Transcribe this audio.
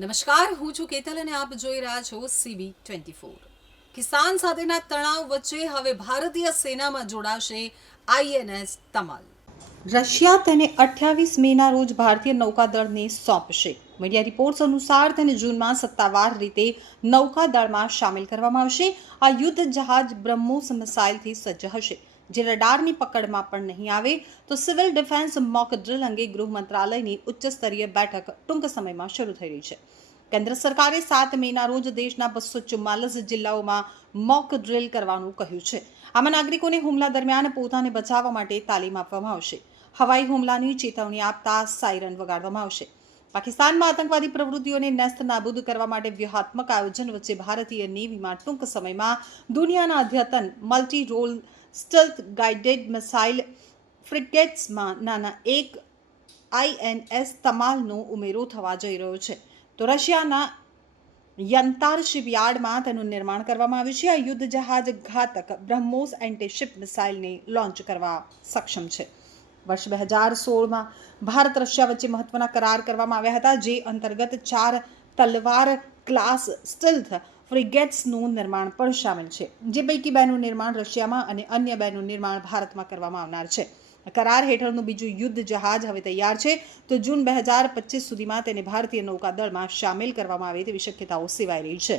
નમસ્કાર, હું છું કેતલ અને આપ જોઈ રહ્યા છો સીબી ટ્વેન્ટી ફોર કિસાન સાથેના તણાવ વચ્ચે હવે ભારતીય સેનામાં જોડાશે આઈએનએસ તમાલ. રશિયા તેને અઠ્યાવીસ મેના રોજ ભારતીય નૌકાદળને સોંપશે. મીડિયા રિપોર્ટ્સ અનુસાર તેને જૂનમાં સત્તાવાર રીતે નૌકાદળમાં સામેલ કરવામાં આવશે. આ યુદ્ધ જહાજ બ્રહ્મોસ મિસાઇલથી સજ્જ હશે. જે રડારની પકડમાં પણ નહીં આવે, તો સિવિલ ડિફેન્સ મોક ડ્રિલ અંગે ગૃહ મંત્રાલયની ઉચ્ચ સ્તરીય બેઠક ટૂંક સમયમાં શરૂ થઈ રહી છે. કેન્દ્ર સરકારે સાત મેના રોજ દેશના બસો ચુમ્માલીસ જિલ્લાઓમાં મોક ડ્રિલ કરવાનું કહ્યું છે. આમાં નાગરિકોને હુમલા દરમિયાન પોતાને બચાવવા માટે તાલીમ આપવામાં આવશે. હવાઈ હુમલાની ચેતવણી આપતા સાયરન વગાડવામાં આવશે. પાકિસ્તાનમાં આતંકવાદી પ્રવૃત્તિઓને નેસ્ત નાબૂદ કરવા માટે વ્યૂહાત્મક આયોજન વચ્ચે ભારતીય નેવીમાં ટૂંક સમયમાં દુનિયાના અદ્યતન multi role stealth guided missile ફ્રિગેટ્સમાં નાના એક આઈએનએસ તમાલનો ઉમેરો થવા જઈ રહ્યો છે. તો રશિયાના યંતાર શિપયાર્ડમાં તેનું નિર્માણ કરવામાં આવ્યું છે. આ યુદ્ધ જહાજ ઘાતક બ્રહ્મોસ એન્ટીશિપ મિસાઇલને લોન્ચ કરવા સક્ષમ છે. વર્ષ બે હજાર સોળમાં ભારત રશિયા વચ્ચે મહત્વના કરાર કરવામાં આવ્યા હતા, જે અંતર્ગત ચાર તલવાર ક્લાસ સ્ટિલ્થ ફ્રિગેટ્સનું નિર્માણ પણ સામેલ છે. જે પૈકી બેનું નિર્માણ રશિયામાં અને અન્ય બેનું નિર્માણ ભારતમાં કરવામાં આવનાર છે. કરાર હેઠળનું બીજું યુદ્ધ જહાજ હવે તૈયાર છે, તો જૂન બે હજાર પચીસ સુધીમાં તેને ભારતીય નૌકાદળમાં સામેલ કરવામાં આવે તેવી શક્યતાઓ સેવાઈ રહી છે.